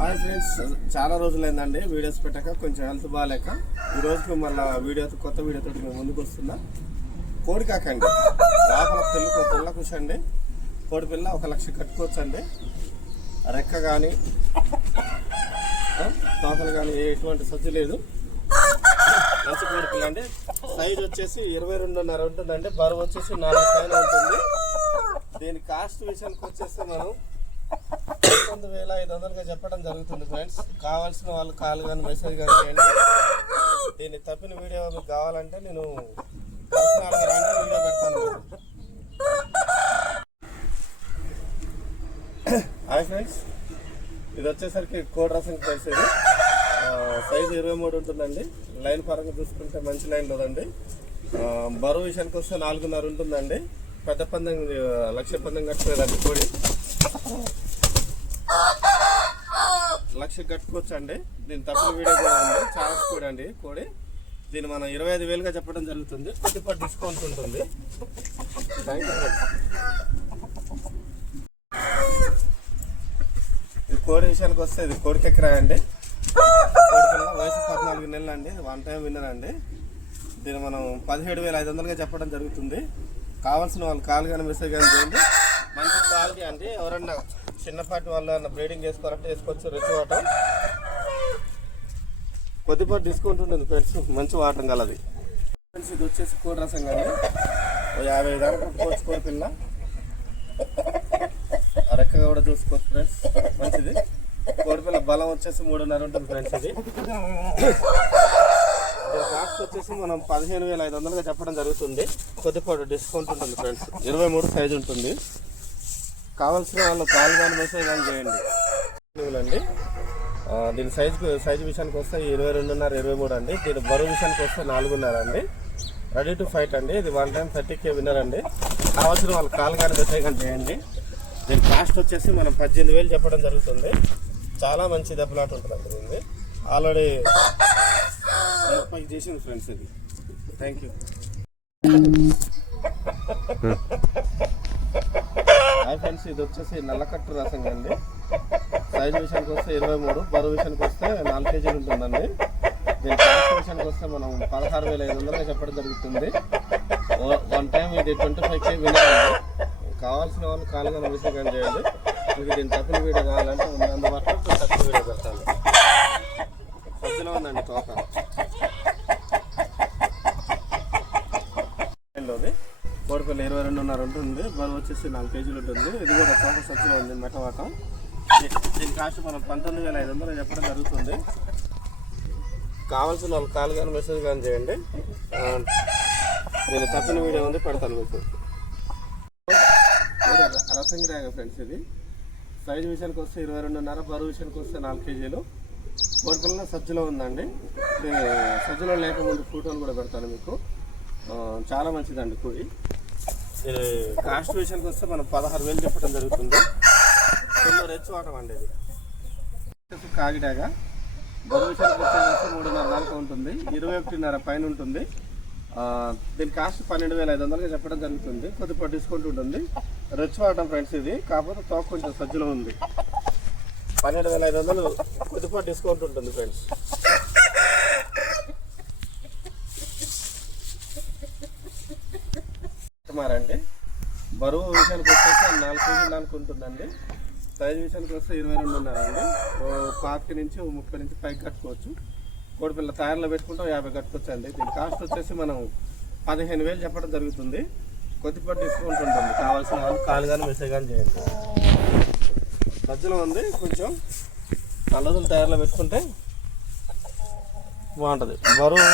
Hi friends, చాలా రోజులైందండి videos పెట్టాక, కొంచెం హెల్త్ బాగాలేక ఈ రోజుకి మళ్ళీ కొత్త వీడియోతో మేము ముందుకు వస్తున్నా. కోడి కాకండి, లోపల తెల్ల కూర్చోండి. కోడి పిల్ల 1 లక్ష కట్టుకోవచ్చండి. రెక్క కానీ తోకలు కానీ ఎటువంటి సజ్జు లేదు. మంచి కోడి పిల్ల అండి. సైజ్ వచ్చేసి 22.5 ఉంటుందండి. బరువు వచ్చేసి 4 పైన ఉంటుంది. దీని కాస్ట్ విషయానికి వచ్చేస్తే మనం 11,500గా చెప్పడం జరుగుతుంది ఫ్రెండ్స్. కావాల్సిన వాళ్ళు కాల్ కానీ మెసేజ్ కానీ చేయండి. దీన్ని తప్పిన వీడియో మీకు కావాలంటే నేను పర్సనల్గా రాండి వీడియో పెడతాను. హాయ్ ఫ్రెండ్స్, ఇది వచ్చేసరికి కోడ్ రసం ఫ్రెండ్స్. ఇది సైజు 23 ఉంటుందండి. లైన్ పరంగా చూసుకుంటే మంచి లైన్ లేదండి. బరువు విషయానికి వస్తే 4.5 ఉంటుందండి. పెద్ద పందెం 1 లక్ష పందెం కట్టుకోలేదండి. కోడి 1 లక్ష కట్టుకోవచ్చు అండి. దీని తప్పిన వీడియో కూడా ఉంది. చాలా స్పీడ్ అండి కోడి. దీన్ని మనం 25,000గా చెప్పడం జరుగుతుంది. కొద్దిపాటి డిస్కౌంట్ ఉంటుంది. ఇది కోడి విషయానికి వస్తే ఇది కోడికి ఎక్కరా అండి. కోడి పిల్ల వయసు 14 నెలలు అండి. 1 టైం విన్నర్ అండి. దీన్ని మనం 17,500గా చెప్పడం జరుగుతుంది. కావాల్సిన వాళ్ళు కాల్ కానీ మెసేజ్ కానీ చేయండి. మంచి క్వాలిటీ అండి. ఎవరన్నా చిన్నపాటి వాళ్ళు బ్రీడింగ్ చేసుకోవాలంటే వేసుకోవచ్చు. రెచ్చి వాటర్ కొద్దిపాటి డిస్కౌంట్ ఉంటుంది ఫ్రెండ్స్. మంచి వాటర్ కలది ఫ్రెండ్స్. ఇది వచ్చేసి కోడి రసం కానీ 50 దాకా కట్టుకోవచ్చు. కోడి పిల్ల రెక్కగా కూడా చూసుకోవచ్చు ఫ్రెండ్స్. మంచిది. కోడి పిల్ల బలం వచ్చేసి 3.5 ఉంటుంది ఫ్రెండ్స్. ఇది కాస్ట్ వచ్చేసి మనం 15,500గా చెప్పడం జరుగుతుంది. కొద్దిపాటు డిస్కౌంట్ ఉంటుంది ఫ్రెండ్స్. 23 సైజు ఉంటుంది. కావాల్సిన వాళ్ళు కాల్ కానీ మెసేజ్ కానీ చేయండి అండి. దీని సైజు విషయానికి వస్తే 22.5 23 అండి. దీని బరువు విషయానికి వస్తే 4.5 అండి. రెడీ టు ఫైట్ అండి. ఇది 1 టైం 30K విన్నర్ అండి. కావాల్సిన వాళ్ళు కాల్ కానీ మెసేజ్ కానీ చేయండి. దీని కాస్ట్ వచ్చేసి మనం 18,000 చెప్పడం జరుగుతుంది. చాలా మంచి దెబ్బలాట ఉంటుందండి. దీన్ని ఆల్రెడీ 30 చేసింది ఫ్రెండ్స్. ఇది థ్యాంక్ యూ. హాయ్ ఫ్రెండ్స్, ఇది వచ్చేసి నల్లకట్టు రసం అండి. సైజు విషయానికి వస్తే 23, బరువు విషయానికి వస్తే 4 కేజీలు ఉంటుందండి. దీని కాస్ట్ విషయానికి వస్తే మనం 16,500గా చెప్పడం జరుగుతుంది. 1 టైం ఇది 25K విన్నర్ అండి. కావాల్సిన వాళ్ళు కాలుగా మెసేజ్ కానీ చేయండి. మీకు దీని తప్పిన వీడియో కావాలంటే అందుబాటులో తక్కువ వీడియో పెడతాను. సజ్జలో ఉందండి తోక. కోడి పిల్ల 22.5 ఉంటుంది. బరువు వచ్చేసి 4 కేజీలు ఉంటుంది. ఇది కూడా తోక సజ్జలో ఉంది. మెటవాటం. దీని కాస్ట్ మనం 19,500 చెప్పడం జరుగుతుంది. కావాల్సిన వాళ్ళు కాల్ కానీ మెసేజ్ కానీ చేయండి. నేను తప్పిన వీడియో ఉంది పెడతాను మీకు. రసంగిరాగ ఫ్రెండ్స్. ఇది సైజు విషయానికి వస్తే 22.5, బరువు విషయానికి వస్తే 4 కేజీలు. కోడి పిల్ల సజ్జలో ఉందండి. సజ్జలో లేకముందు ఫోటోలు కూడా పెడతాను మీకు. చాలా మంచిదండి కోడి. కాస్ట్ విషయానికి వస్తే మనం 16,000 చెప్పడం జరుగుతుంది. కొన్ని రెచ్చి వాటం అండి. ఇది కాకిడాగా బరువు విషయానికి వచ్చేసి 3.5 ఉంటుంది. 21.5 పైన ఉంటుంది. దీని కాస్ట్ 12,500గా చెప్పడం జరుగుతుంది. కొద్దిపాటి డిస్కౌంట్ ఉంటుంది. రెచ్చి వాటం ఫ్రెండ్స్. ఇది కాకపోతే తోక కొంచెం సజ్జలో ఉంది. 12,500 కొద్దిపాటి డిస్కౌంట్ ఉంటుంది ఫ్రెండ్స్. మారండి. బరువు విషయానికి వచ్చేసి 4 కేజీలు అనుకుంటుందండి. సైజు విషయానికి వస్తే 22.5 అండి. 5 నుంచి 30 నుంచి పైకి కట్టుకోవచ్చు. కోడి పిల్ల తయారులో పెట్టుకుంటాం 50 కట్టుకోవచ్చు అండి. దీని కాస్ట్ వచ్చేసి మనం 15,000 చెప్పడం జరుగుతుంది. కొద్దిపాటి డిస్కౌంట్ ఉంటుంది. కావాల్సిన వాళ్ళు కాల్ కానీ మెసేజ్ కానీ చేయండి. మధ్యలో ఉంది. కొంచెం 4 రోజులు తయారులో పెట్టుకుంటే బాగుంటుంది. బరువు